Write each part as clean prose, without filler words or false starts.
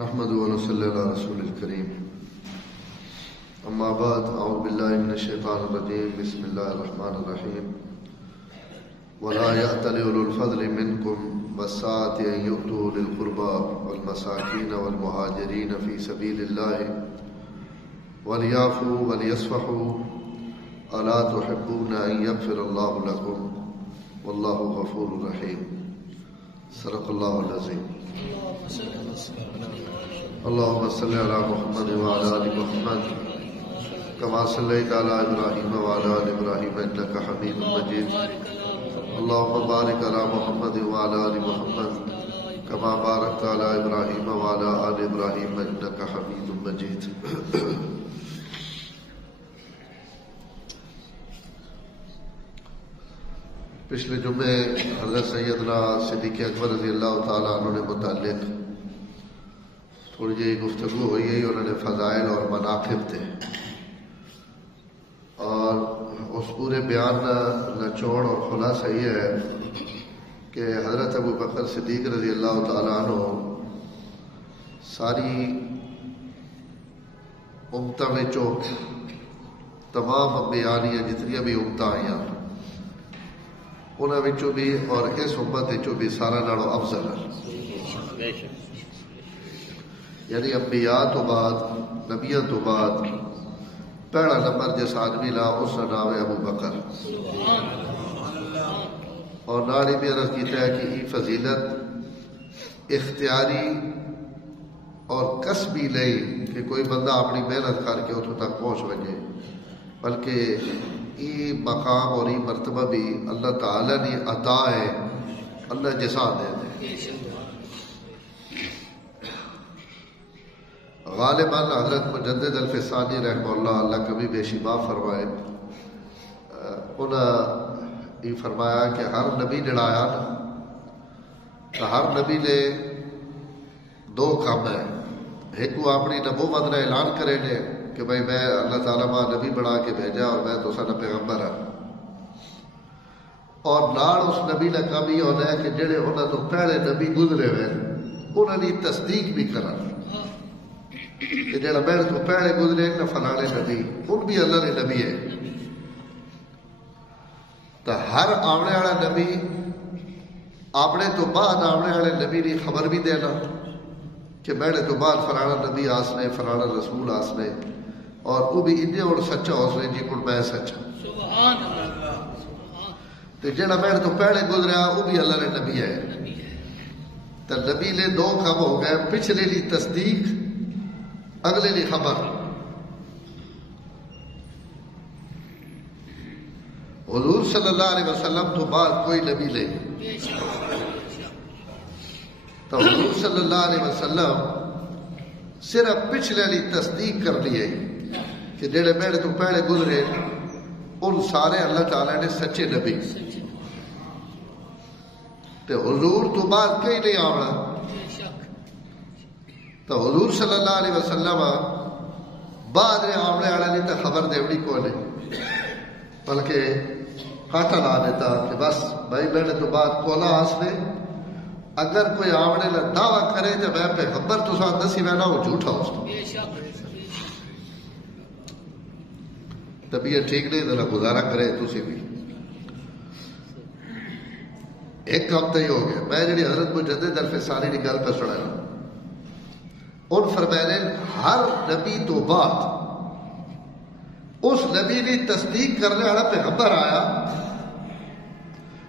نحمد ونصلي على رسول الكريم اما بعد اعوذ بالله من الشيطان الرجيم بسم الله الرحمن الرحيم ولا يأتل أولو الفضل منكم والسعة أن يؤتوا أولي القربى والمساكين والمهاجرين في سبيل الله وليعفوا وليصفحوا ألا تحبون أن يغفر الله لكم والله غفور رحيم صدق الله العظيم اللهم صل على محمد وعلى آل محمد كما صليت على إبراهيم وعلى آل إبراهيم إنك حميد مجيد اللهم بارك على محمد وعلى آل محمد كما باركت على إبراهيم وعلى آل إبراهيم إنك حميد مجيد. پچھلے جمعے حضرت سیدنا صدیق اکبر رضی اللہ تعالیٰ عنہ نے متعلق تھوڑی جی گفتگو ہوئی ہے. انہوں نے فضائل اور مناقب تھے اور اس پورے بیان نچوڑ اور خلاصہ یہ ہے کہ حضرت ابو بکر صدیق رضی اللہ تعالیٰ عنہ ساری امتوں وچوں تمام انبیاء جتنی بھی امتاں آئیاں انہاں وچوں بھی اور اس امت وچوں بھی سارا نالوں افضل ہے. یعنی انبیاء تو بعد نبیاں تو بعد پہلا نمبر جس آدمی لا اس کا نام ہے ابو بکر. اور ناری بھی عرض کیتا ہے کہ یہ فضیلت اختیاری اور کسبی نہیں کہ کوئی بندہ اپنی محنت کر کے اتوں تک پہنچ وجے، بلکہ یہ مقام اور یہ مرتبہ بھی اللہ تعالی نے عطا ہے، اللہ جسا دے دے. غالباً حضرت مجدد الفسانی رحمہ اللہ کبھی بے شبا فرمائے، انہاں یہ فرمایا کہ ہر نبی جڑا آیا نا تو ہر نبی نے دو کام ہے. ایک وہ اپنی نبوت کا اعلان کرے نے کہ بھائی میں اللہ تعالیٰ ماں نبی بنا کے بھیجا اور میں تو سارا پیغمبر ہوں، اور نال اس نبی کا کام یہ ہونا ہے کہ جڑے انہوں تو پہلے نبی گزرے ہوئے انہوں نے تصدیق بھی کرا کہ جڑا میرے تو پہلے گزرے نہ فلانے نبی ان بھی اللہ نے نبی ہے. تو ہر آنے والا نبی اپنے تو بعد آنے والے نبی کی خبر بھی دینا کہ میرے تو بعد فلانا نبی آسنے فلانا رسول آسنے، اور وہ بھی اتنے اور سچا ہو سکے جی کو میں سچا. تو جڑا میرے تو پہلے گزریا وہ بھی اللہ نے نبی ہے. تو نبی نے دو کام ہو گئے، پچھلے لی تصدیق، اگلے لی خبر. حضور صلی اللہ علیہ وسلم تو بعد کوئی نبی نہیں، تو حضور صلی اللہ علیہ وسلم صرف پچھلے لی تصدیق کر لیے کہ جڑے میرے تو پہلے گزرے ان سارے اللہ تعالیٰ نے سچے نبی. تو حضور تو بعد کئی نہیں آونا، تو حضور صلی اللہ علیہ وسلم بعد نے آمنے والے نہیں تو خبر دیوڑی کو نہیں، بلکہ کاٹا لا دیتا کہ بس بھائی میں نے تو بعد کولا آسنے، اگر کوئی آمنے لے دعویٰ کرے تو میں پیغمبر تو ساتھ دسی میں نہ وہ جھوٹا ہو سکتا. طبیعت ٹھیک نہیں تو گزارا کرے تسی بھی. ایک ہفتہ ہی ہو گیا میں جڑی حضرت مجدد الفسانی کی گل پہ سنا ان فرمانے ہر نبی تو بعد اس نبی نے تصدیق کرنے والا پیغمبر آیا.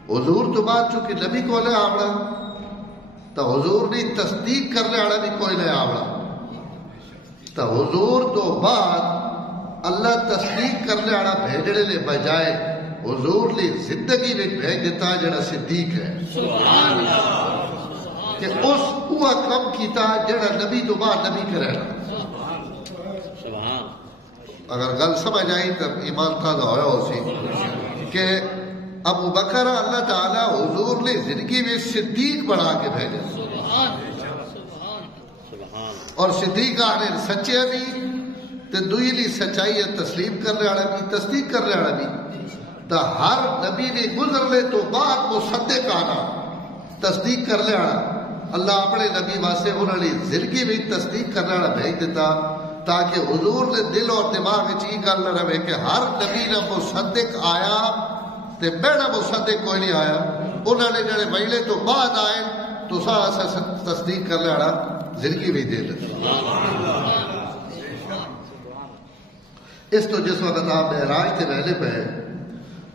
حضور تو بعد چونکہ نبی کو لے آونا تو حضور نے تصدیق کرنے والا بھی کوئی نہیں آونا. تو حضور تو بعد اللہ تصدیق کرنے والا بھیجنے لے بجائے حضور نے زندگی میں بھیج دیتا جڑا صدیق ہے. سبحان اللہ کہ اس وہ کم کیتا جڑا نبی تو بعد نبی کرے. سبحان اگر گل سمجھ آئی تو ایمان تازہ ہویا ہو سی کہ ابو بکر اللہ تعالیٰ حضور نے زندگی میں صدیق بنا کے بھیجا، اور صدیق آنے سچے بھی تو دوئی لی سچائی تسلیم کرنے والا بھی تصدیق کرنے والا بھی. تو ہر نبی نے گزرنے تو بعد مصدق آنا تصدیق کرنے والا اللہ اپنے نبی واسطے انہوں نے زندگی بھی تصدیق کرنے والا بھیج دیتا تاکہ حضور نے دل اور دماغ یہ گل نہ رہے کہ ہر نبی نہ مصدق آیا تے میرا مصدق کوئی نہیں آیا. انہوں نے جڑے ویلے تو بعد آئے تو تصدیق کرنے والا زندگی بھی دے دیتا. اس تو جس وقت آپ معراج تے رہنے پہ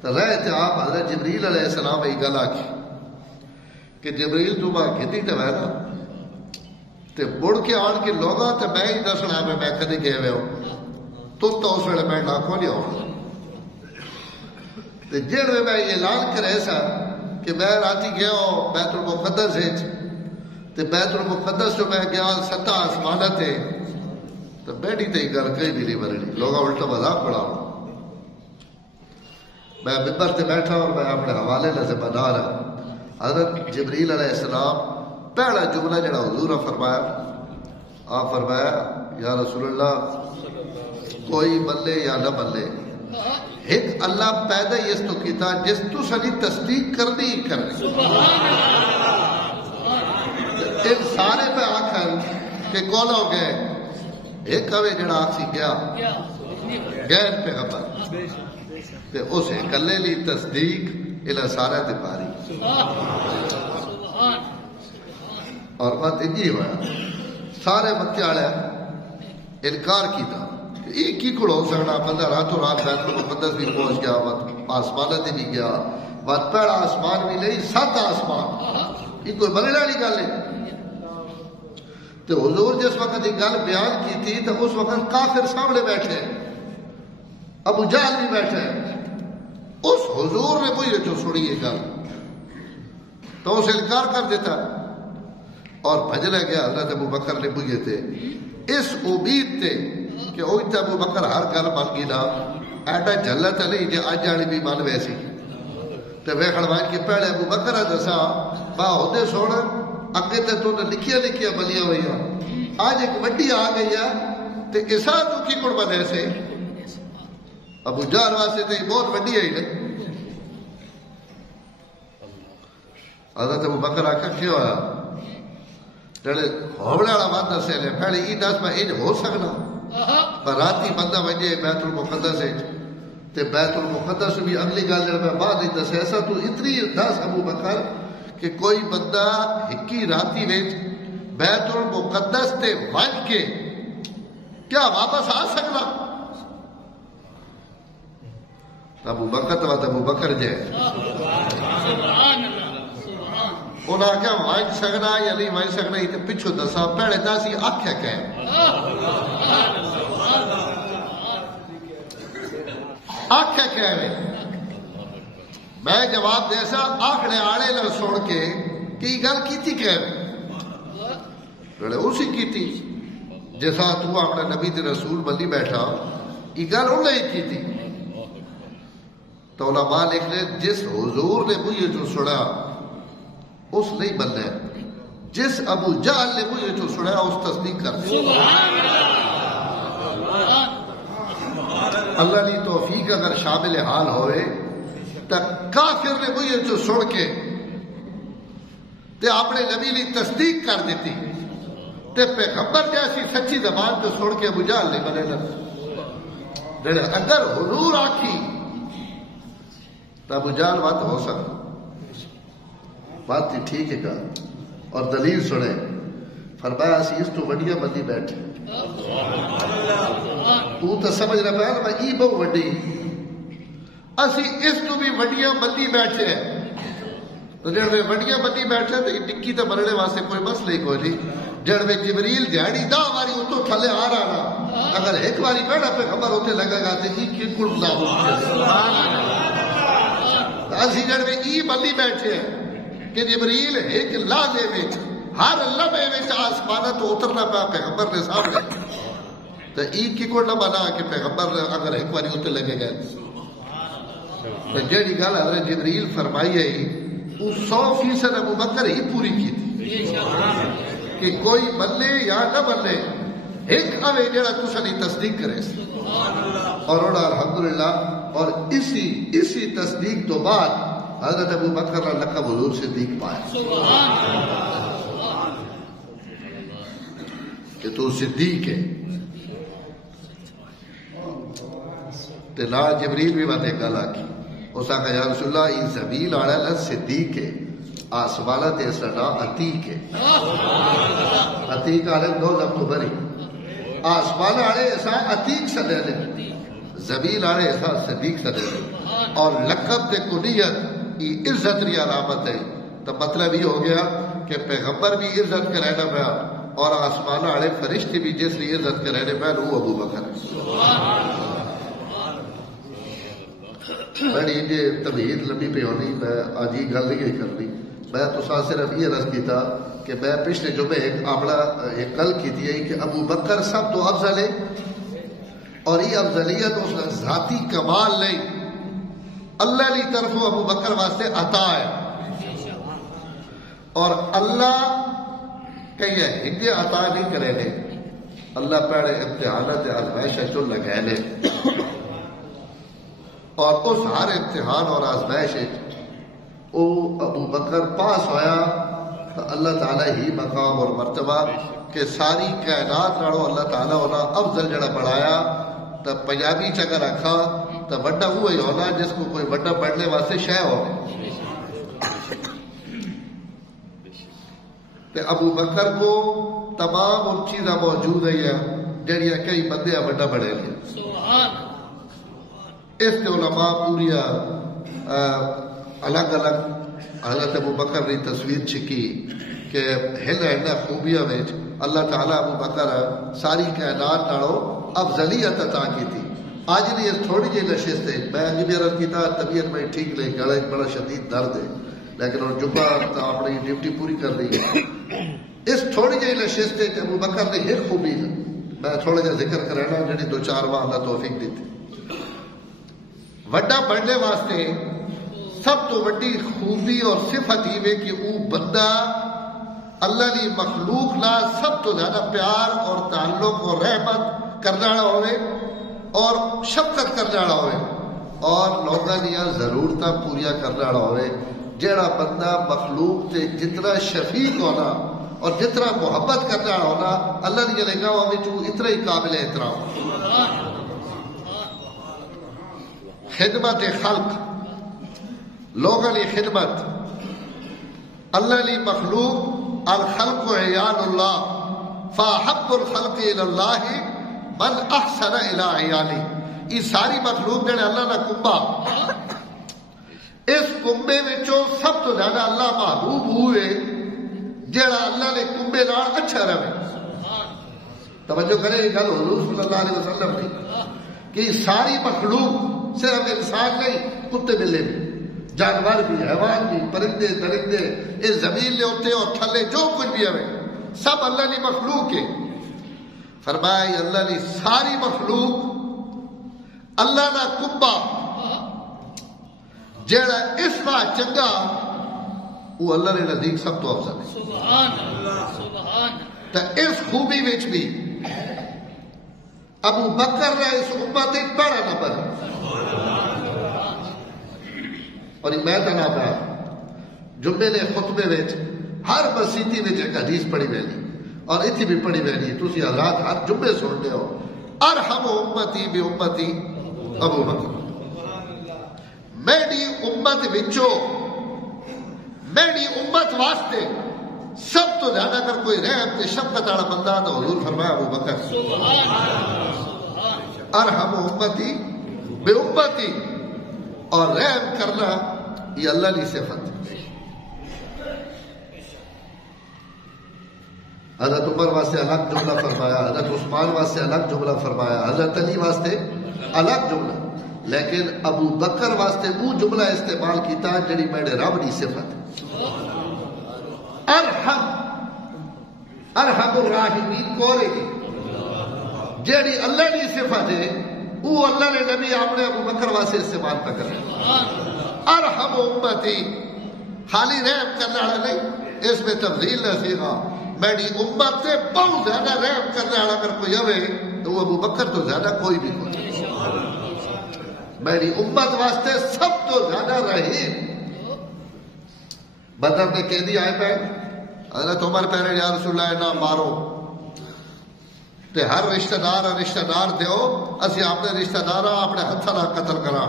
تو رہے تھے آپ حضرت جبریل علیہ السلام یہ گل آکی کہ جبریل تو ماں کھتی تے وینا تے مڑ کے آن کے لوگاں تے میں ہی دسنا میں کدی گئے ہوئے ہوں تو اس ویلے میں ناکو نہیں آؤں تے جڑ میں اعلان کرے سا کہ میں راتی گیا ہوں بیت المقدس تے بیت المقدس جو میں گیا 7 آسمانہ تے تو بیٹھی تے گل کہیں بھی نہیں بننی لوگاں الٹا مذاق پڑا میں ممبر تے بیٹھا اور میں اپنے حوالے لے بنا رہا. حضرت جبریل علیہ السلام پہلا جملہ جڑا حضور فرمایا آپ فرمایا یا رسول اللہ کوئی بلے یا نہ بلے ایک اللہ پیدا ہی اس تو کیتا جس تو سنی تصدیق کرنی ہی کرنی. ایک سارے پہ آخر کہ کون ہو گئے ایک کوے جڑا آکسی گیا غیر پیغمبر تے اسے کلے لی تصدیق الہ سارے تے پاری اور بات انجی ہوا سارے مکے آڑے انکار کیتا کہ ایک کی کڑ ہو سکنا بندہ راتوں رات بیت المقدس بھی پہنچ گیا بات آسمانہ تے بھی گیا بات پہلا آسمان بھی نہیں 7 آسمان یہ کوئی بننے والی گل ہے. تو حضور جس وقت یہ گل بیان کی تھی تو اس وقت کافر سامنے بیٹھے ابو جہل بھی بیٹھے اس حضور نے مجھے جو سنی یہ گل تو اسے انکار کر دیتا اور بھجنے گیا حضرت ابو بکر نے مجھے تھے اس امید تھے کہ اوہی تے ابو بکر ہر گل مان گی نا ایڈا جلت نہیں جے اج والی بھی من ویسی تے ویکھن وان کے پہلے ابو بکر دسا با ہوتے سن اگے تے تو لکھیاں لکھیاں بلیاں ہوئی آج ایک وڈی آ گئی ہے تے اسا تو کی کڑ بنے سے ابو جہل واسطے تے بہت وڈی ہے نا. حضرت ابو بکر آکھا کیوں ہوا جڑے ہونے والا بات دسے نے پہلے یہ دس میں انج ہو سکنا پر راتی بندہ وجے بیت المقدس تے بیت المقدس بھی اگلی گل جڑا میں بعد دسے ایسا تو اتنی دس ابو بکر کہ کوئی بندہ ہکی راتی وچ بیت المقدس تے وج کے کیا واپس آ سکنا. ابو بکر تو ابو بکر جے انہاں کیا وج سکنا یا نہیں وج سکنا یہ پچھو دسا پہلے دسی آکھیا کہ آکھیا کہ میں جواب دے سا آکھنے آڑے نہ سن کے کہ گل کیتی کہ اسی کیتی جیسا تو اپنے نبی تے رسول بلی بیٹھا یہ گل انہیں ہی کیتی. تو علماء لکھ لے جس حضور نے مجھے جو سنا اس نہیں بننا جس ابو جہل نے مجھے جو سنا اس تصدیق کر دیا. اللہ نے توفیق اگر شامل حال ہوئے تو کافر نے مجھے جو سن کے تے اپنے نبی نے تصدیق کر دیتی تے پیغمبر جیسی سچی زبان جو سن کے ابو جہل نہیں بنے نا. اگر حضور آکھی تو ابو جہل بات ہو سکتا بات تھی ٹھیک ہے اور دلیل سنے فرمایا اسی اس تو وڈیاں بندی بیٹھے تو سمجھ رہا پہا میں ای بہو وڈی اسی اس تو بھی وڈیاں بندی بیٹھے ہیں تو جڑ میں وڈیاں بندی بیٹھے تو ٹکی تو مرنے واسطے کوئی مسئلہ ہی کوئی نہیں. جڑ میں جبریل دیہڑی 10 واری اتو تھلے آ رہا نا اگر ایک واری بیٹھا پہ خبر ہوتے لگے گا تو ایک کی کل نہ ہو اسی جڑ میں ای بندی بیٹھے ہیں کہ جبریل ایک لحظے میں ہر لمحے میں آسمانہ تو اترنا پیا پیغمبر نے سامنے تو ایک کی کوئی نہ بنا کہ پیغمبر اگر ایک باری اتنے لگے گئے تو جیڑی گل حضرت جبریل فرمائی ہے وہ 100% ابو بکر ہی پوری کی تھی کہ کوئی بلے یا نہ بلے ایک اوے جیڑا تسا نہیں تصدیق کرے اور اوڑا الحمدللہ اور اسی تصدیق تو بعد حضرت ابو بکر لقب حضور صدیق پایا. کہ تو صدیق ہے تے نال جبریل بھی ماتے گل آکی اس آکھا یا رسول اللہ یہ زمین آڑا ہے صدیق ہے آسمانہ تے سڑا عتیق ہے عتیق آڑے دو لفظ بری آسمانہ آڑے ایسا عتیق سڑے لے زمین آڑے ایسا صدیق سڑے لے اور لقب تے کنیت یہ عزت ری علامت ہے تو مطلب یہ ہو گیا کہ پیغمبر بھی عزت کے رہنا پیا اور آسمانہ آڑے فرشتے بھی جس ری عزت کے رہنے پیا وہ ابو بکر ہے بڑی یہ تمہید لمبی پہ ہونی میں آج ہی گل نہیں کرنی میں تو صرف یہ رض کیتا کہ میں پچھلے جمعے ایک عاملہ ایک گل کی تھی کہ ابو بکر سب تو افضل ہے اور یہ افضلیت اس ذاتی کمال نہیں اللہ کی طرف ابو بکر واسطے عطا ہے اور اللہ کہیں ہنگے عطا نہیں کرے لے اللہ پہلے امتحانات آزمائش جو لگائے لے اور اس ہر امتحان اور آزمائش او ابو بکر پاس ہویا تو اللہ تعالیٰ ہی مقام اور مرتبہ کہ ساری کائنات ناڑو اللہ تعالیٰ ہونا افضل جڑا بڑھایا تو پنجابی چکر رکھا تو بڑا وہ ہی ہونا جس کو کوئی بڑا پڑھنے واسطے شے ہو تو ابو بکر کو تمام ان چیزیں موجود ہیں جڑیاں کئی بندے بڑا بڑھے لے اس کے علماء پوریا الگ الگ حضرت ابو بکر نے تصویر چھکی کہ ہن خوبیاں میں اللہ تعالیٰ ابو بکر ساری کائنات ناڑو افضلیت عطا کی تھی آج نہیں اس تھوڑی جی نشست ہے میں ابھی عرض کیتا طبیعت میں ٹھیک نہیں گلا ایک بڑا شدید درد ہے لیکن اور جمعہ اپنی ڈیوٹی پوری کر رہی ہے اس تھوڑی جی نشست ہے کہ ابو بکر نے ہر خوبی میں تھوڑا جا ذکر کرنا جڑی دو چار ماہ اللہ توفیق دیتی وڈا پڑھنے واسطے سب تو وڈی خوبی اور صفت یہ کہ وہ بندہ اللہ کی مخلوق لا سب تو زیادہ پیار اور تعلق اور رحمت کرنے والا ہوئے اور شفقت کرنے والا ہوئے اور لوگوں دیا ضرورتاں پوریا کرنے والا ہوئے جڑا بندہ مخلوق تے جتنا شفیق ہونا اور جتنا محبت کرنے والا ہونا اللہ کی نگاہوں میں اتنا ہی قابل احترام خدمت خلق لوگوں کی خدمت اللہ کی مخلوق الخلق عیال اللہ فاحب الخلق اللہ من احسن الى عیالی یہ ساری مخلوق جڑے اللہ کا کنبا اس کنبے وچوں سب تو زیادہ اللہ محبوب ہوئے جڑا اللہ نے کنبے نال اچھا رہے توجہ کرے یہ گل حضور صلی اللہ علیہ وسلم کی کہ ساری مخلوق صرف انسان نہیں کتے بلے بھی جانور بھی حیوان بھی پرندے درندے اس زمین لے ہوتے اور تھلے جو کچھ بھی ہوئے سب اللہ کی مخلوق ہے فرمایا اللہ کی ساری مخلوق اللہ کا کنبا جیڑا اس کا چنگا وہ اللہ نے نزدیک سب تو افضل ہے سبحان اللہ تو اس خوبی وچ بھی ابو بکر نے اس امت ایک بڑا نمبر ہے اور میں تنا پا جمعے نے خطبے وچ ہر مسیتی وچ ایک حدیث پڑھی ویلی اور اتھی بھی پڑھی ویلی تسی حضرات ہر جمعے سنتے ہو ارحم امتی بی امتی ابو بکر میری امت وچوں میری امت واسطے سب تو زیادہ اگر کوئی رحم تے شفقت والا بندہ تو حضور فرمایا ابو بکر ارحم امتی بے امتی اور رحم کرنا یہ اللہ کی صفت ہے حضرت عمر واسطے الگ جملہ فرمایا حضرت عثمان واسطے الگ جملہ فرمایا حضرت علی واسطے الگ جملہ لیکن ابو بکر واسطے وہ جملہ استعمال کیتا جڑی میرے رب کی صفت ہے ارحم الراحمین کون ہے جیڑی اللہ کی صفت ہے وہ اللہ نے نبی اپنے ابو بکر واسطے استعمال پہ کرے ارحم امتی خالی رحم کرنے والا نہیں اس میں تفضیل نہ سیکھا میری امت سے بہت زیادہ رحم کرنے والا اگر کوئی ہوئے تو وہ ابو بکر تو زیادہ کوئی بھی کوئی میری امت واسطے سب تو زیادہ رحیم بدر نے کہہ دیا ہے پہ حضرت عمر پہنے یا رسول اللہ نہ مارو تے ہر رشتہ دار دیو اسی اپنے رشتہ دار اپنے ہاتھوں نال قتل کراں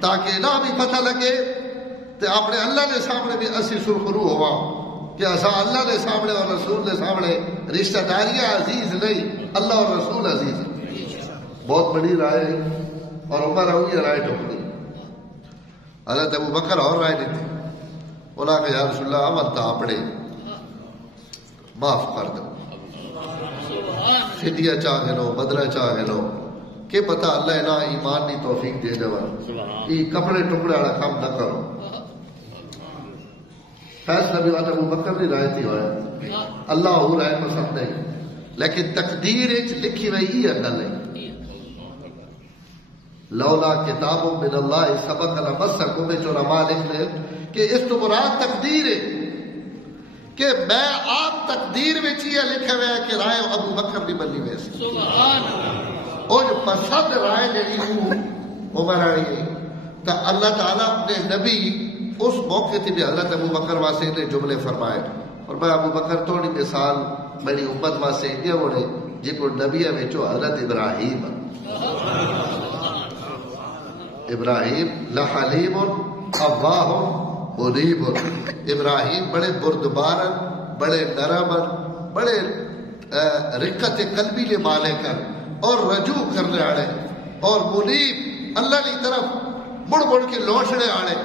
تاکہ نہ بھی پتہ لگے تے اپنے اللہ دے سامنے بھی اسی سرخرو ہوا کہ اساں اللہ دے سامنے اور رسول دے سامنے رشتہ داریاں عزیز نہیں، اللہ اور رسول عزیز ہے۔ بہت بڑی رائے اور عمر ہوئی رائے ٹھوکری۔ حضرت ابو بکر اور رائے نہیں تھی، انہاں کہ یا رسول اللہ عمل تا اپنے معاف کر دو، فدیہ چاہے لو، بدلہ چاہے لو، کہ پتہ اللہ نہ ایمان نہیں توفیق دے دے یہ کپڑے ٹکڑے والا کام نہ کرو۔ فیصلہ بھی بات ابو بکر نہیں رائے تھی ہوئے، اللہ ہو رائے پسند نہیں، لیکن تقدیر لکھی ہوئی یہ گل ہے، لولا کتاب من اللہ سبق لمسکم میں جو علماء لکھ لیں کہ اس تو مراد تقدیر ہے کہ میں آپ تقدیر میں یہ لکھا ہوا ہے کہ رائے ابو بکر نہیں بننی ویسے سبحان اللہ، اور پسند رائے جڑی عمر آئی ہے تو اللہ تعالیٰ اپنے نبی اس موقع تھی بھی حضرت ابو بکر واسطے نے جملے فرمائے، اور میں ابو بکر تھوڑی مثال میری امت واسطے انڈیا بولے جی کو نبی ہے حضرت ابراہیم لحلیم اواہ منیب، ابراہیم بڑے بردبار، بڑے نرم، بڑے رقت قلبی لے مالک اور رجوع کرنے والے اور منیب اللہ کی طرف مڑ مڑ کے لوٹنے والے۔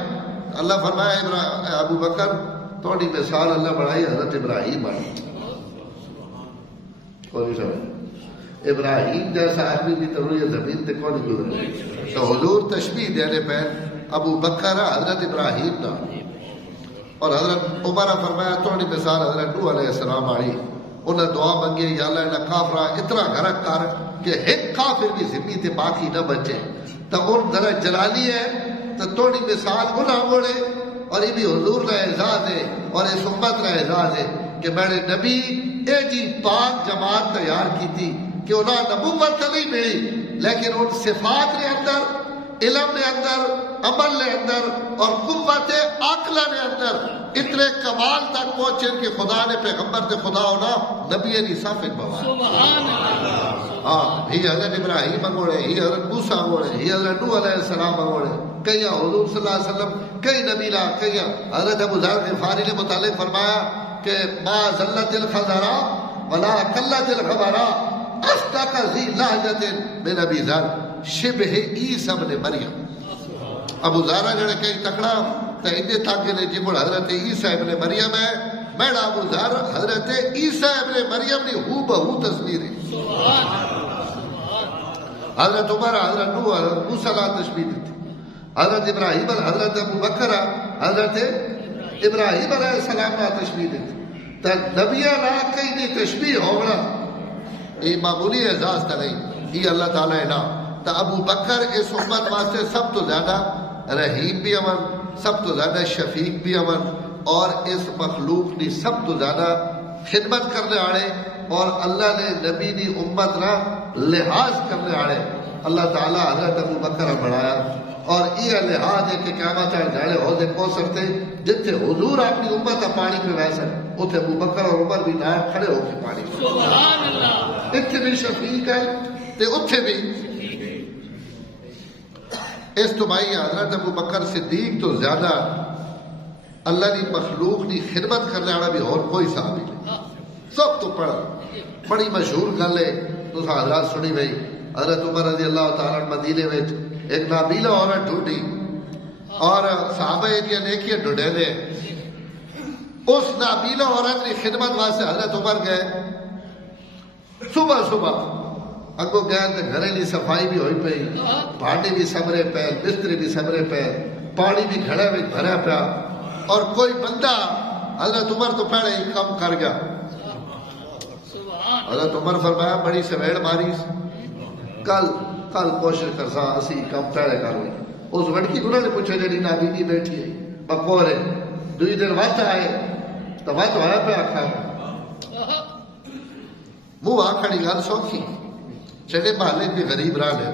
اللہ فرمایا ابو بکر تھوڑی مثال اللہ بڑھائی حضرت ابراہیم بڑھائی، ابراہیم جیسا آدمی کی ضروری زمین تے کون گزرے تو حضور تشبیہ دینے پہ ابو بکر حضرت ابراہیم نہ، اور حضرت عمر فرمایا تھوڑی مثال حضرت نوح علیہ السلام آئی، انہیں دعا منگی یا اللہ نے کافرہ اتنا غرق کر کہ ایک کافر بھی ذمہ تے باقی نہ بچے، تو ان ذرا جلالی ہے تو تھوڑی مثال انہاں بولے، اور یہ بھی حضور کا اعزاز ہے اور اس امت کا اعزاز ہے کہ میرے نبی اے جی پاک جماعت تیار کی تھی کہ انہاں نبوت تو نہیں ملی لیکن ان صفات نے اندر، علم نے اندر، عمل نے اندر اور قوت عقل نے اندر اتنے کمال تک پہنچے کہ خدا نے پیغمبر تے خدا ہونا نبی نہیں صافت بوا سبحان اللہ۔ ہاں ہی حضرت ابراہیم منگوڑے، ہی حضرت موسیٰ منگوڑے، ہی حضرت نوح علیہ السلام منگوڑے، کئی حضور صلی اللہ علیہ وسلم کئی نبی لا، کئی حضرت ابو ذر غفاری نے متعلق فرمایا کہ ما ذلت الخضراء ولا قلت الخبراء اصدق ذی لہجت من ابی ذر شبہ عیسی ابن مریم۔ ابو ذر جڑے کئی تکڑا تے اتنے تاکہ نے جی حضرت عیسی ابن مریم ہے، میرا ابو ذر حضرت عیسی ابن مریم نے ہو بہو تصویر ہے۔ حضرت عمر حضرت نوح حضرت موسیٰ علیہ تشبیہ دیتی، حضرت ابراہیم حضرت ابو بکر حضرت ابراہیم علیہ السلام نے تشبیہ دیتی، تو نبیہ نا کئی دی تشبیہ ہوگا یہ معمولی اعزاز تا نہیں، یہ اللہ تعالیٰ ہے نا۔ تو ابو بکر اس امت واسطے سب تو زیادہ رحیم بھی امن، سب تو زیادہ شفیق بھی امن، اور اس مخلوق کی سب تو زیادہ خدمت کرنے والے اور اللہ نے نبی دی امت نہ لحاظ کرنے والے اللہ تعالیٰ حضرت ابو بکر بڑھایا، اور یہ لحاظ ہے کہ قیامت جانے حوض کوثر تھے جتنے حضور اپنی امت کا پانی پہ ویسا اتنے ابو بکر اور عمر بھی نہ کھڑے ہو کے پانی سبحان اللہ، اتنے بھی شفیق ہے تے اتنے بھی اس تو بھائی حضرت ابو بکر صدیق تو زیادہ اللہ کی مخلوق کی خدمت کرنے والا بھی اور کوئی صحابی نہیں، سب تو پڑھا بڑی مشہور گل ہے تو حضرات سنی بھائی حضرت عمر رضی اللہ تعالیٰ مدینے میں ایک نابینا عورت ڈھونڈی اور صحابہ دیا نیکیاں ڈھونڈے دے، اس نابینا عورت کی خدمت واسطے حضرت عمر گئے، صبح صبح اگو گئے تو گھرے لی صفائی بھی ہوئی پئی، بھانڈے بھی سمرے پے، بسترے بھی سمرے پے، پانی بھی گھڑے میں بھرا پیا، اور کوئی بندہ حضرت عمر تو پہلے ہی کم کر گیا۔ حضرت عمر فرمایا بڑی سویڑ ماری، کل کوشش کرسا اسی کم پہلے کر لیں۔ اس لڑکی کو نے پوچھا جی نابینی بیٹھی ہے بکور ہے، دوئی دن وقت آئے تو وقت ہوا پہ آکھا منہ آکھڑی گل سوکھی چڑے محلے بھی غریب راہ لے،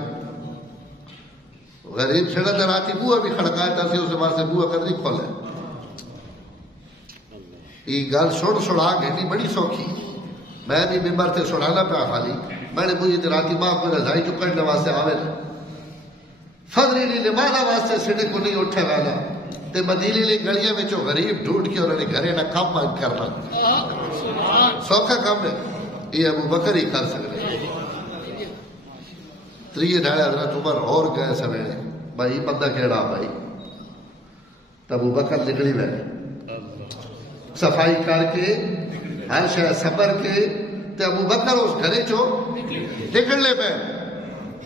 غریب چھڑا در آتی بوہ بھی کھڑکائے تھا سی اسے وہاں سے بوہ کر دی کھولے، یہ گل سڑا گھٹی بڑی سوکھی، میں بھی ممبر سے سڑانا پہ خالی میں نے پوچھی راتی ماں کو رضائی چکنے واسطے آوے فضلی لی نمازہ واسطے سڑے کو نہیں اٹھے والا تے مدینے لی گلیاں میں غریب ڈھونڈ کے انہوں نے گھرے نہ کام بند کرنا سوکھا کام ہے یہ ابو بکر ہی کر سکتے تریے ڈھاڑے حضرت عمر اور گئے سویرے بھائی بندہ کیڑا بھائی تو ابو بکر نکلی بیٹھے صفائی کر کے ہر شے صبر کے تے ابو بکر اس گھرے چو نکلنے پہ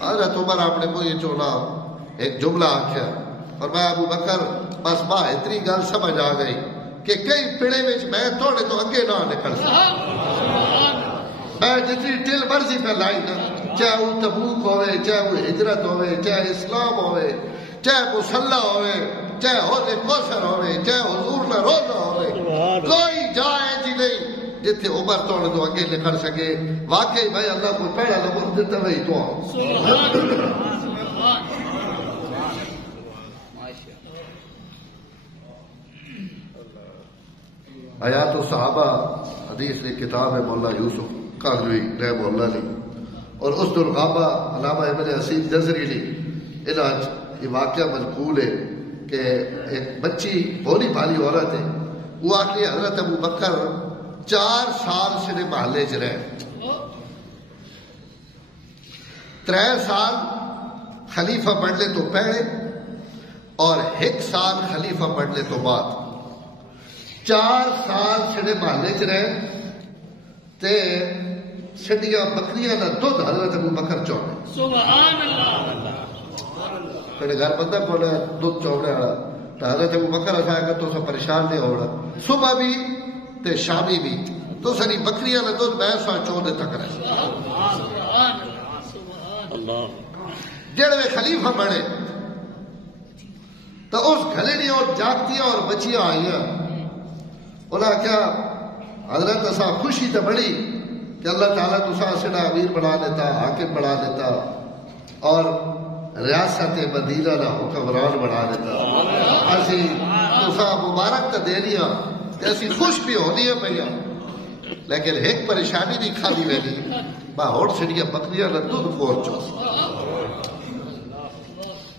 حضرت عمر آپ نے کو یہ چونا ایک جملہ آکھیا اور میں ابو بکر بس ماں اتنی گل سمجھ آ گئی کہ کئی پڑے وچ میں تھوڑے تو اگے نہ نکل سکتا میں جتنی دل مرضی پہ لائی نا چاہے وہ تبوک ہوئے چاہے وہ ہجرت ہوئے چاہے اسلام ہوئے چاہے مسلح ہوئے چاہے حوض کوثر ہوئے چاہے حضور نہ روزہ ہوئے کوئی جائے جی نہیں جتنے عمر توڑ دو اگے نکل سکے واقعی بھائی اللہ کو پہلا لفظ دیتا وہی تو آیات و صحابہ حدیث نے کتاب ہے مولا یوسف کاغوی رحمہ اللہ نے اور اس الغابہ علامہ ابن حسین جزری نے یہ واقعہ منقول ہے کہ ایک بچی بولی بھالی عورت ہے وہ آخری حضرت ابو بکر 4 سال سے محلے چ رہے 3 سال خلیفہ بننے تو پہلے اور 1 سال خلیفہ بننے تو بعد 4 سال سڑے محلے چ رہے تے سڈیاں بکریاں کا دودھ حضرت ابو بکر چونے سبحان اللہ کڑے گھر بندہ کو دودھ چوڑنے والا تو حضرت ابو بکر آخا تو سب پریشان نہیں ہونا صبح بھی تے شامی بھی تو ساری بکریاں کا دودھ میں سا چونے تک رہے جڑے میں خلیفہ بنے تو اس گھلڑی اور جاگتیاں اور بچیاں آئیاں انہاں کیا حضرت اسا خوشی تو بڑی کہ اللہ تعالیٰ تسا سنا امیر بنا دیتا حاکم بنا دیتا اور ریاست مدینہ نہ حکمران بنا دیتا اسی تسا مبارک تو دے لیا ایسی خوش بھی ہونی ہے بھیا لیکن ایک پریشانی بھی کھالی ویلی میں ہوڑ سڑیاں بکریاں نہ دودھ پہنچو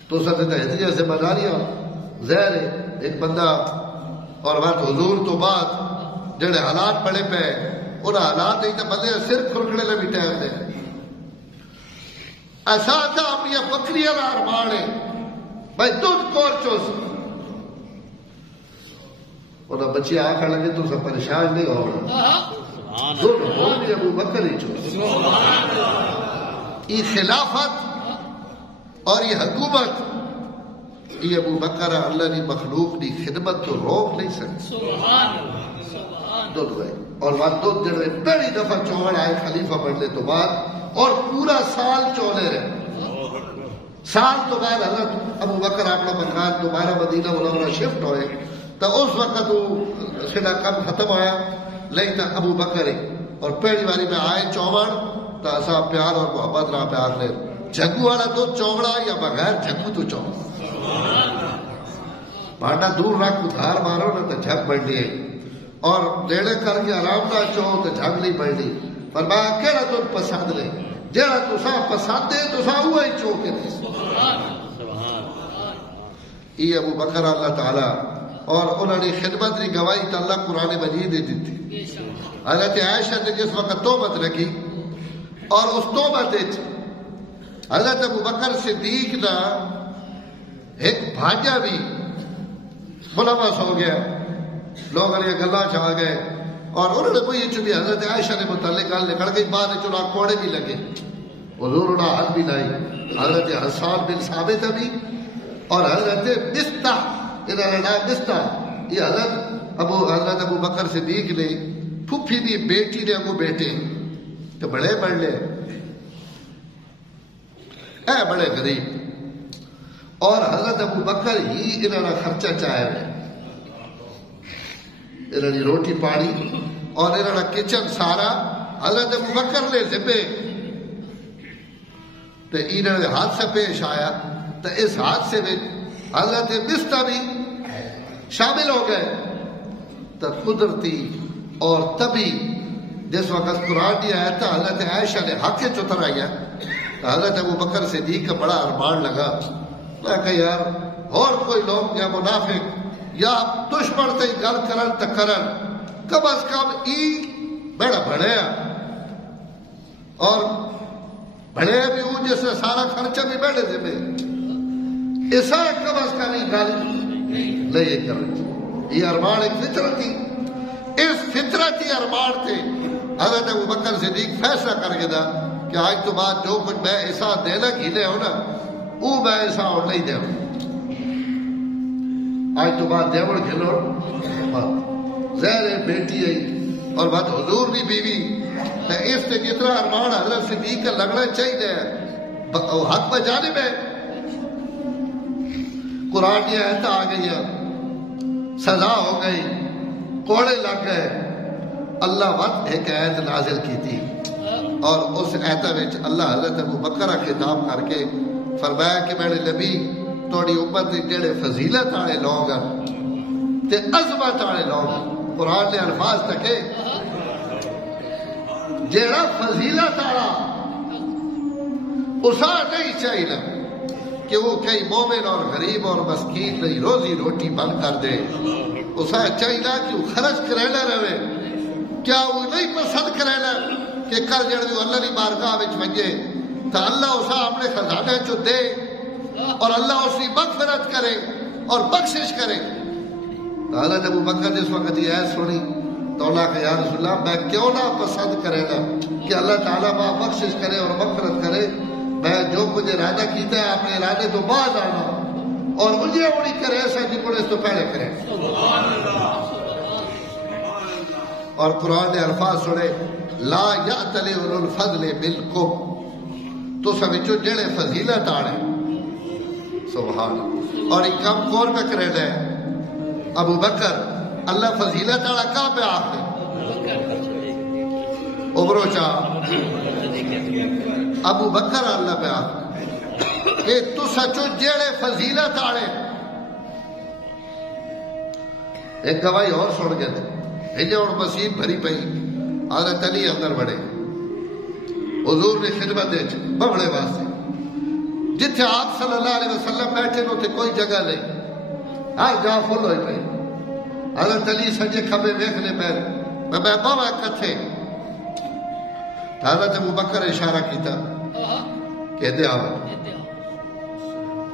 تو سب تحریہ ذمہ داریاں زہر ہے ایک بندہ اور وقت حضور تو بعد جڑے حالات پڑے پہ انہاں حالات نہیں تو بندے سر کھرکڑے لے بھی ٹائم دے ایسا تھا اپنی بکریاں کا ارمان ہے بھائی دودھ کور چوس انہاں بچے آخر لگے تو سب پریشان نہیں ہونا دودھ ہو بھی ابو بکر ہی چوس یہ خلافت اور یہ حکومت یہ ابو بکر اللہ نے مخلوق کی خدمت تو روک نہیں سکتی دودھ بھائی اور وہاں دودھ جڑے پہلی دفعہ چوڑ آئے خلیفہ بننے تو بعد اور پورا سال چولے رہے سال تو بعد حضرت ابو بکر اپنا مکان دوبارہ مدینہ منورہ شفٹ ہوئے تو اس وقت وہ سنا کم ختم آیا لیکن ابو بکر اور پہلی باری میں آئے چوڑ تو ایسا پیار اور محبت نہ پیار لے جگو والا دودھ چوڑا یا بغیر جگو تو چوڑا بھانڈا دور رکھ ادھار مارو نا تو جھگ بڑھنی ہے اور نیڑے کر کے آرام نہ چو تو جھگ نہیں بڑھنی فرمایا کہڑا دودھ پسند لے جہاں تسا پسند ہے تسا وہی چو کے دے یہ ابو بکر اللہ تعالی اور انہوں نے خدمت کی گواہی تو اللہ قرآن مجید نے دیتی حضرت عائشہ نے جس وقت توبت رکھی اور اس توبت حضرت ابو بکر صدیق نہ ایک بھاجا بھی ملوث ہو گیا لوگ یہ گلا چاہ گئے اور انہوں نے کوئی چلی حضرت عائشہ نے متعلق گل نکل گئی بعد چنا کوڑے بھی لگے حضور انہوں نے ہاتھ بھی لائی حضرت حسان بن ثابت بھی اور حضرت مستح انہوں نے نام مستح یہ حضرت ابو بکر صدیق نے پھپھی دی بیٹی نے اگو بیٹے تو بڑے بڑھ لے اے بڑے غریب اور حضرت ابو بکر ہی انہوں نے خرچہ چاہے ہوئے انہوں نے روٹی پانی اور انہوں نے کچن سارا حضرت ابو بکر نے ذمے تو انہوں نے حادثہ پیش آیا تو اس حادثے میں حضرت مستح بھی شامل ہو گئے تو قدرتی اور طبی جس وقت قرآن کی آیت حضرت عائشہ نے حق سے اتر آئی ہے، حضرت ابو بکر صدیق کا بڑا ارمان لگا، میں کہ یار اور کوئی لوگ یا منافق یا دشمن تے گل کرن تے کرن، کم از کم ای بڑا بڑھیا اور بڑے بھی ہوں جس سے سارا خرچہ بھی بیٹھے تھے میں ایسا کم از کم ای گل نہیں کر رہی۔ یہ ارمان ایک فطرت تھی، اس فطرتی ارمان تھے حضرت ابو بکر صدیق فیصلہ کر کے دا کہ آج تو بعد جو کچھ میں ایسا دینا گھیلے ہو نا وہ میں ایسا اور نہیں دے ہوں، آج تو بعد دیوڑ کھلو زہر بیٹی ہے اور بات حضور دی بیوی ہے، اس سے جتنا ارمان حضرت صدیق کا لگنا چاہیے حق بجانے میں قرآن کی آیت آ گئی ہے، سزا ہو گئی، کوڑے لگ گئے، اللہ وقت ایک آیت نازل کی تھی اور اس آیت میں اللہ حضرت ابو بکر خطاب کر کے فرمایا کہ میرے نبی توڑی امت جڑے فضیلت آنے لوگ تے عظمت آنے لوگ، قرآن نے الفاظ تکے جڑا فضیلت آنا اسا نہیں چاہیے کہ وہ کئی مومن اور غریب اور مسکین نہیں روزی روٹی بند کر دے، اسا چاہیے کہ وہ خرچ کرینا رہے، کیا وہ نہیں پسند کرینا کہ کل جڑ جو اللہ کی بارگاہ وچ ونجے تو اللہ اسا اپنے خزانے چو دے اور اللہ اس کی مغفرت کرے اور بخشش کرے۔ تو حضرت ابو بکر نے اس وقت یہ آیت سنی تو اللہ کہ یا رسول اللہ میں کیوں نہ پسند کرے گا کہ اللہ تعالیٰ ماں بخشش کرے اور مغفرت کرے، میں جو کچھ ارادہ کیتا ہے اپنے ارادے تو بعد آنا اور مجھے اڑی کرے ایسا جی کو اس تو پہلے کرے۔ اور قرآن نے الفاظ سنے لا یأتل اولو الفضل منکم، تو سمجھو جڑے فضیلت آڑے سبحان اللہ، اور ایک کام کون میں کرے لے ابو بکر، اللہ فضیلت آڑا کہاں پہ آخر ابرو چاہ ابو بکر اللہ پہ آخر کہ تو سچو جڑے فضیلت آڑے۔ ایک گواہی اور سن گئے تھے ہجے اور مسیح بھری پئی، حضرت علی اندر بڑھے حضور نے خدمت دے ببڑے واسطے جتھے آپ صلی اللہ علیہ وسلم بیٹھے نو تے کوئی جگہ نہیں، ہر جا فل ہوئی پئی، حضرت علی سجے کھبے ویکھنے پیر میں باوا کتھے، حضرت ابو بکر اشارہ کیتا کہ دے آو،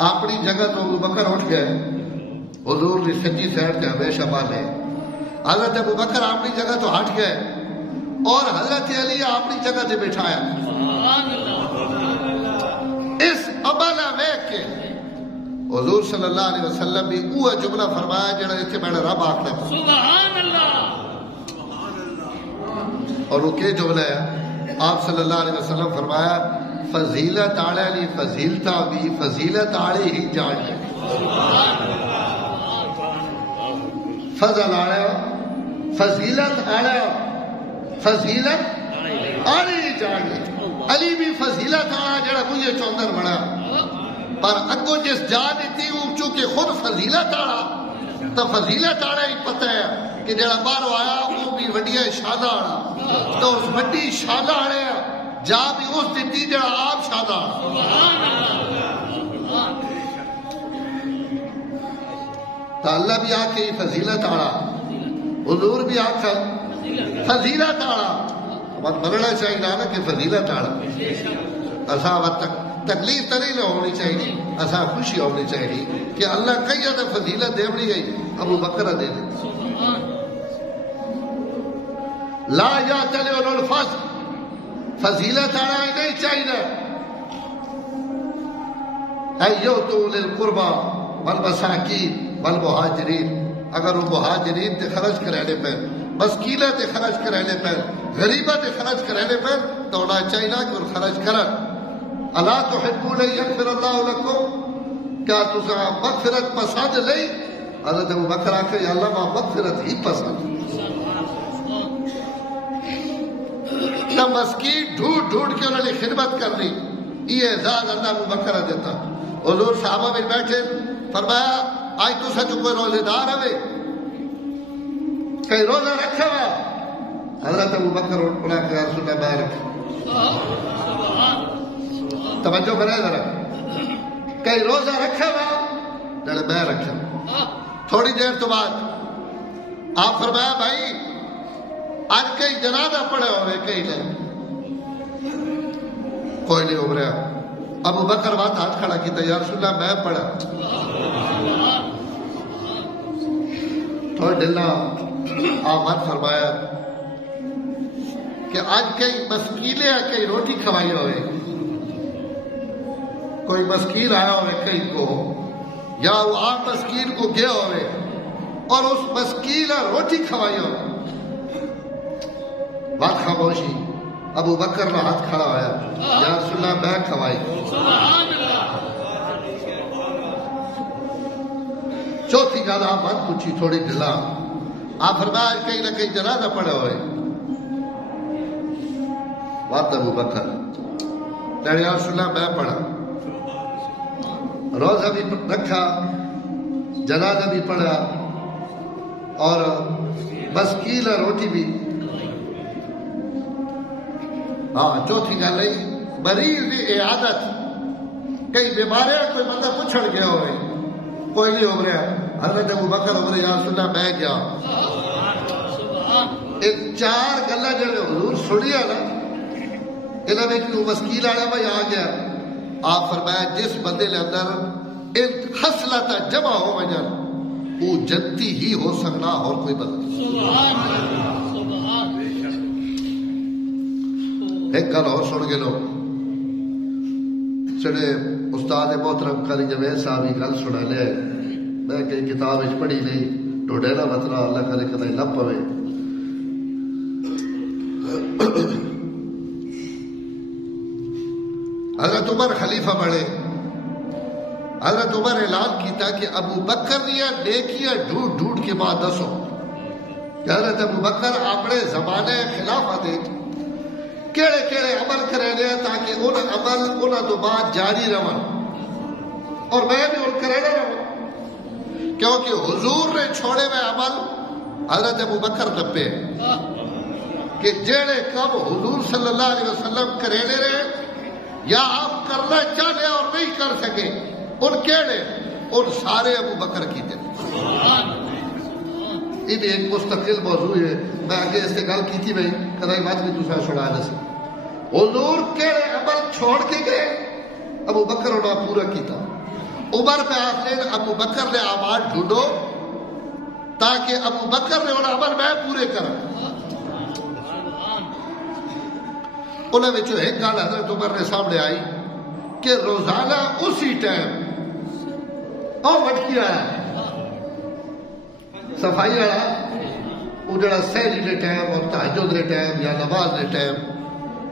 اپنی جگہ تو ابو بکر اٹھ گئے، حضور نے سچی سیڈ تے ہمیشہ بالے، حضرت ابو بکر اپنی جگہ تو ہٹ گئے اور حضرت علی اپنی جگہ سے بٹھایا۔ اس عملہ ویکھ کے حضور صلی اللہ علیہ وسلم بھی وہ جملہ فرمایا جڑا اتنے میں رب آخنا سبحان اللہ، اور وہ کیا جملہ ہے؟ آپ صلی اللہ علیہ وسلم فرمایا فضیلت آڑے لی فضیلتا بھی فضیلت آڑے ہی جان لے، فضل آڑے فضیلت آڑے فضیلت آڑے ہی جان لے۔ علی بھی فضیلت آڑا جڑا مجھے چوندر بڑا پر اگو جس جا دیتی وہ چونکہ خود فضیلت آڑا تو فضیلت آڑا ہی پتہ ہے کہ جڑا باہر آیا وہ بھی وڈیا شادہ آڑا تو اس وڈی شادہ آڑے جا بھی اس دیتی جڑا آپ شادہ تو اللہ بھی آکے فضیلت آڑا، حضور بھی آکھا فضیلت آڑا، بات بننا چاہیے نا کہ فضیلت آڑا، ایسا وقت تکلیف تری نہ ہونی چاہیے، ایسا خوشی ہونی چاہیے کہ اللہ کئی ادھر فضیلت دیوڑی گئی ابو بکر دے دی لا یأتل اولو الفضل، فضیلت آڑا ہی نہیں چاہیے، ایوتو للقربہ والمساکین والمہاجرین، اگر وہ مہاجرین تے خرچ کرانے پر، مسکینہ تے خرچ کرانے پر، غریبہ تے خرچ کرانے پر تو ہونا چاہیے کہ وہ خرچ کرن۔ الا تحبون ان یغفر اللہ لکم، کیا تسا مغفرت پسند نہیں؟ حضرت ابو بکر آکھے یا اللہ ماں مغفرت ہی پسند، نہ مسکین ڈھونڈ ڈھونڈ کے انہوں نے خدمت کرنی، یہ اعزاز اللہ ابو بکر دیتا۔ حضور صحابہ میں بیٹھے فرمایا آج تو سچ کوئی روزے دار ہوئے کئی روزہ رکھا ہوا، حضرت ابو بکر انہوں نے کہا رسول اللہ میں رکھا. توجہ کرے ذرا. کئی روزہ رکھا وا جڑے میں رکھا. تھوڑی دیر تو بعد آپ فرمایا بھائی آج کئی جنازہ پڑے ہوئے کئی نہیں. کوئی نہیں ابھریا. ابو بکر بات ہاتھ کھڑا کیتا یا رسول اللہ میں پڑھا. تھوڑا ڈلنا آمد فرمایا کہ آج کئی مسکیلے کئی روٹی کھوائی ہوئے. کوئی مسکین آیا ہوئے کئی کو یا وہ آپ مسکین کو گیا ہوئے اور اس مسکینہ روٹی کھوائی ہوئے. بات خاموشی. ابو بکر نے ہاتھ کھڑا ہوا یا رسول اللہ میں کھوائی. چوتھی گل آپ بات پوچھی تھوڑی ڈھلا. آپ فرمایا کہیں نہ کہیں جنازہ پڑے ہوئے. بات ابو بکر یا رسول اللہ میں پڑھا. روزہ بھی رکھا جنازہ بھی پڑھا اور مسکین روٹی بھی. ہاں چوتھی گل رہی مریض کی عادت. کئی بیمارے کوئی بندہ پوچھڑ گیا ہوئے کوئی نہیں ابھریا. حضرت ابو بکر ابھرے یا رسول اللہ میں گیا. ایک چار گلا جڑے حضور سنیا نا انہوں نے کہ وہ مسکین آیا بھائی آ گیا. آپ فرمایا جس بندے کے اندر ان خصلت جمع ہو وجن وہ جنتی ہی ہو سکنا اور کوئی بندہ. ایک گل اور سن گے لو سڑے استاد محترم قاری جوید صاحب کی گل سنا لے. میں کئی کتاب پڑھی نہیں ڈوڈے نہ مطلب اللہ کرے کدے نہ پوے. حضرت عمر خلیفہ بڑے. حضرت عمر اعلان کیتا کہ ابو بکر دیا نیکیاں ڈھونڈ ڈھونڈ کے بعد دسو. حضرت ابو بکر اپنے زمانے خلافت کیڑے کیڑے عمل کرے لیا تاکہ ان عمل انہوں تو بعد جاری رہن اور میں بھی ان کرے رہا. کیونکہ حضور نے چھوڑے ہوئے عمل حضرت ابو بکر نپے کہ جیڑے کم حضور صلی اللہ علیہ وسلم کرے رہے یا آپ کرنا چاہے اور نہیں کر سکے ان کیڑے ان سارے ابو بکر کی دے. یہ بھی ایک مستقل موضوع ہے. میں آگے اس سے گل کی تھی بھائی کدائی بات بھی دوسرا چھوڑا نہ سکے. حضور کیڑے عمل چھوڑ کے گئے ابو بکر انہوں نے پورا کیتا. عمر پہ آخر ابو بکر نے آواز ڈھونڈو تاکہ ابو بکر نے انہوں عمل میں پورے کرا. انہوں نے ایک گل حضرت عمر نے سامنے آئی کہ روزانہ اسی ٹائم اور وٹکی آیا صفائی والا وہ جڑا سہری کے ٹائم اور تہجد کے ٹائم یا نماز کے ٹائم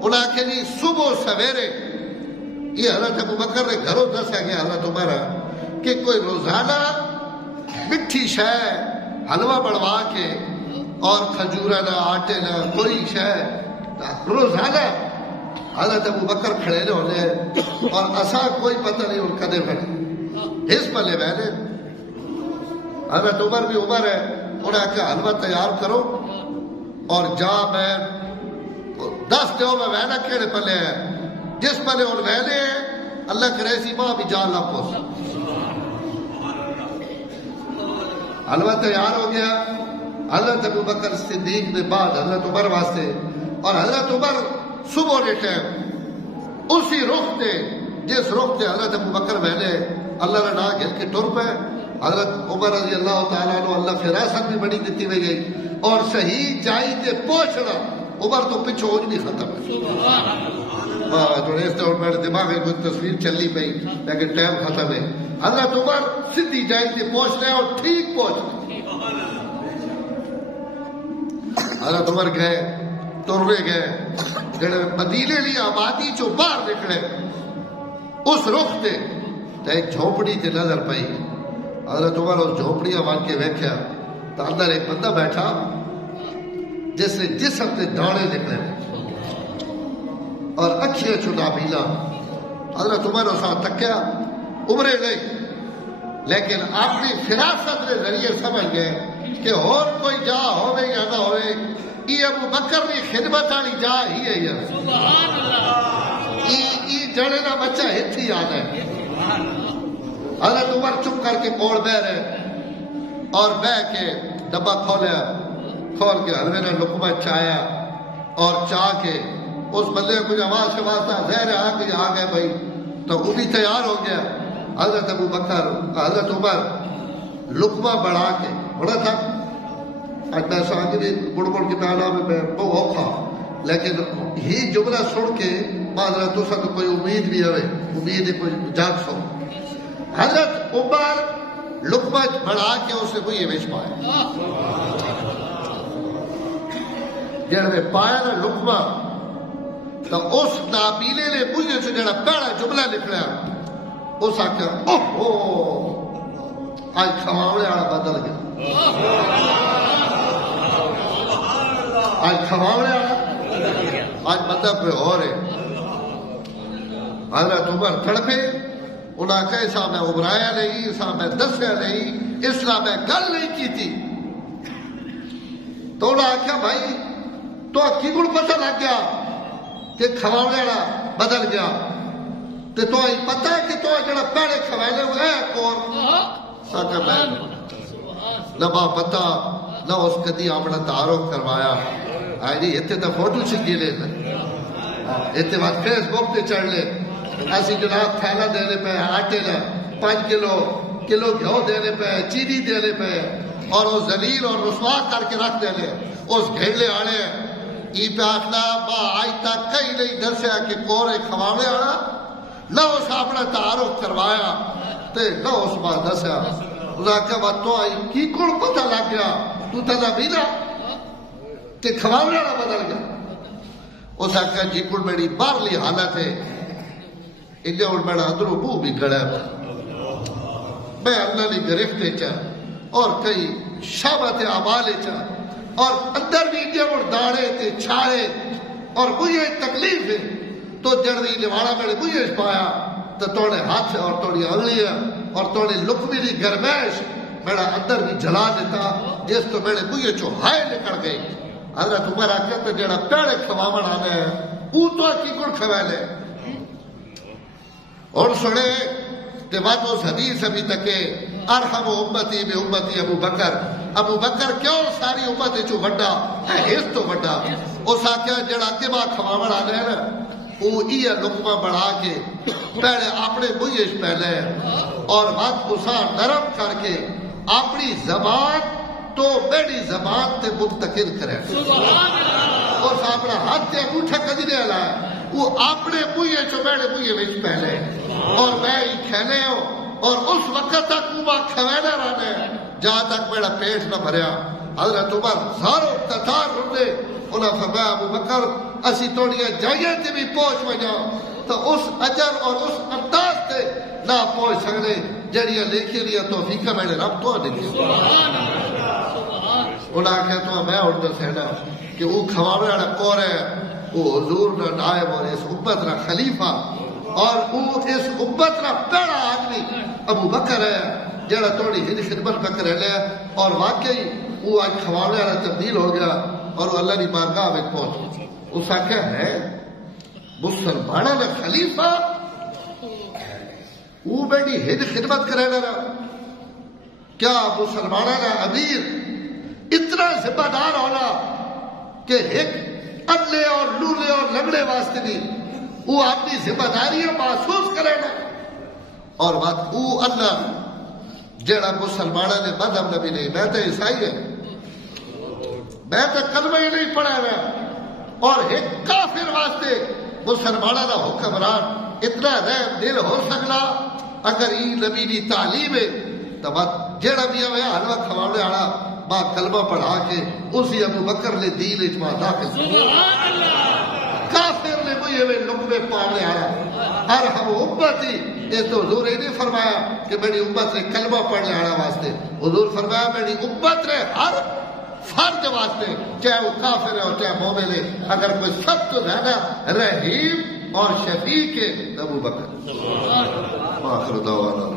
انہیں آخیا جی صبح سویرے. یہ حضرت ابو بکر نے گھروں دسیا گیا حضرت عمر کہ کوئی روزانہ مٹھی شے حلوہ بنوا کے اور کھجورا نہ آٹے نہ کوئی شے روزانہ حضرت ابو بکر کھڑے نہ ہونے اور اسا کوئی پتہ نہیں ان کدے بنے اس پلے بہنے. حضرت عمر بھی عمر ہے انہیں کہا حلوہ تیار کرو اور جا میں دس دیو میں وہنا کہڑے پلے ہیں جس پلے ان وہنے ہیں اللہ کرے سی ماں بھی جان نہ پوس. حلوہ تیار ہو گیا. حضرت ابو بکر صدیق نے بعد حضرت عمر واسطے اور حضرت عمر صبح کے ٹائم اسی رخ تے جس رخ تے حضرت ابو بکر بہنے اللہ نے نہ گھر کے ٹر پہ. حضرت عمر رضی اللہ تعالیٰ عنہ اللہ فراست بھی بڑی دیتی ہوئی گئی اور صحیح جائی تے پہنچنا عمر تو پچھو ہوج بھی ختم ہے. میرے دماغ میں کوئی تصویر چلی پئی لیکن ٹائم ختم ہے. حضرت عمر سیدھی جائی تے پہنچ رہے اور ٹھیک پہنچ رہے. حضرت عمر گئے ترے گئے جڑے مدینے لی آبادی چو باہر نکلے اس رخ تے ایک جھوپڑی تے نظر پئی. حضرت عمر اس جھوپڑی آوان کے ویکھیا تو اندر ایک بندہ بیٹھا جس نے جسم تے دانے نکلے اور اکھیاں چنا بیلا. حضرت عمر اسا تکیا عمرے نہیں لیکن اپنی فراست کے ذریعے سمجھ گئے کہ اور کوئی جا ہوئے یا نہ ہوئے یہ ابو بکر کی خدمت والی جا ہی ہے یار سبحان اللہ یہ جڑے دا بچہ ہتھی آنا ہے حضرت عمر چپ کر کے کول بہ رہے اور بہ کے ڈبہ کھولیا کھول کے حلوے نے لقمہ چایا اور چاہ کے اس بندے کو کچھ آواز سے واسطہ زہر آ گئے بھائی تو وہ بھی تیار ہو گیا حضرت ابو بکر حضرت عمر لقمہ بڑھا کے بڑا تھا آج میں ساتھ بھی بڑ کی تعالیٰ میں بہت اوکھا لیکن ہی جملہ سن کے حضرت تو ساتھ کوئی امید بھی ہوئے امید ہے کوئی جاگ سو حضرت عمر لقمہ بڑھا کے اسے کوئی ویچ پایا جڑ میں پایا نا لقمہ تو اس نابینے نے مجھے سے جڑا پہلا جملہ نکلا اس آکھا اوہ آج کھواوڑے آڑا بدل گیا آج کھواوڑے آڑا آج بندہ پہ ہو رہے حضرت عمر تڑپے انہاں کہے صاحب میں ابرایا نہیں صاحب میں دسیا نہیں اس طرح میں گل نہیں کی تھی تو انہاں کہا بھائی تو کی گل پتہ لگ گیا کہ کھواوڑے آڑا بدل گیا تو ہی پتہ ہے کہ تو جڑا پہلے کھوالے ہوئے ہے کون ساکہ میں نہ با پتہ نہ اس کدی اپنا تعارف کروایا آئی نہیں اتنے تو فوٹو چکی لے اتنے بعد فیس بک پہ چڑھ لے ایسی جناب تھیلا دینے پہ آٹے لے 5 کلو گھیو دینے پہ چینی دینے پہ اور وہ ذلیل اور رسوا کر کے رکھ دینے اس گھیڑلے آڑے ای پہ آخنا با آج تک کئی نہیں درسیا کہ کورے کھواوے آڑا نہ اس اپنا تعارف کروایا تے نہ اس بات دسیا انہاں کہا بات تو آئی کی کون پتہ لگ گیا تو تنہ بینا کہ کھواوے آڑا بدل گیا اس آکھا جی کل میری بارلی حالت ہے انہیں اور میرا اندروں بو بھی گڑا ہے میں اللہ نے گرفتے چاہ اور کئی شابت عمالے چاہ اور اندر بھی انہیں اور داڑے تے چھاڑے اور مجھے تکلیف ہے تو جڑوی نواڑا میرے مجھے پایا تو توڑے ہاتھ اور توڑی انگلیاں اور توڑے لکمی دی گرمیش میرا اندر بھی جلا دیتا جس تو میرے مجھے چو ہائے نکڑ گئی حضرت عمر آکھا تو جڑا پیڑے کھوامن آنے ہیں او تو کی کڑ کھوالے اور سنے تے بات اس حدیث ابھی تکے ارحم امتی بے امتی ابو بکر کیوں ساری امت چو وڈا ہے اس تو وڈا اس آکھا جڑا کے بعد کھوامن آنے ہیں نا وہ یہ لقمہ بڑھا کے پہلے اپنے مجھش پہلے اور بات اسا نرم کر کے اپنی زبان تو میری زبان تے منتقل کرے اور اپنا ہاتھ تے انگوٹھا کدی نہیں ہلایا وہ اپنے مجھے جو میرے مجھے وچ پہلے اور میں ہی کھیلے ہوں اور اس وقت تک وہ کھوینا رہنے جہاں تک میرا پیٹ نہ بھریا حضرت عمر زارو تتار رہنے انہاں فرمایا ابو بکر اسی توڑیاں جائیں تے بھی پہنچ وجا تو اس اجر اور اس انداز تے نہ پہنچ سکنے جڑیاں لکھی لیا توفیقہ میں نے رب تو دیکھی انہاں کہا تو میں اڑتا سہنا کہ وہ کھواوے والا کور ہے وہ حضور نہ نائب اور اس امت نہ خلیفہ اور وہ اس امت نہ پہلا آدمی ابو بکر ہے جڑا توڑی ہند خدمت بکر ہے اور واقعی وہ آج کھواوے والا تبدیل ہو گیا اور وہ اللہ کی بارگاہ میں پہنچ اس آکھا ہے مسلمانہ نہ خلیفہ وہ بیٹی ہند خدمت کرے گا کیا مسلمانہ نہ امیر اتنا ذمہ دار ہونا کہ ایک اندھے اور لولے اور لنگڑے واسطے نہیں وہ اپنی ذمہ داریاں محسوس کرے گا اور بات وہ اللہ جڑا مسلمانہ نے مذہب نبی نہیں میں تو عیسائی ہے میں تو کلمہ ہی نہیں پڑھا رہا اور ایک کافر واسطے مسلمانہ کا حکمران اتنا رحم دل ہو سکتا اگر یہ نبی کی تعلیم ہے تو بات جڑا بھی ہمیں حلوہ کھوانے والا ماں کلمہ پڑھا کے اسی ابو بکر نے دین اجماع داخل کافر نے مجھے میں لقمے پانے آیا ارحم امتی یہ تو حضور نے نہیں فرمایا کہ میری امت نے کلمہ پڑھنے آیا واسطے حضور فرمایا میری امت نے ہر فرد واسطے چاہے وہ کافر ہے اور چاہے مومن ہے اگر کوئی سب تو زیادہ رحیم اور شفیق ہے ابو بکر آخر دعوانا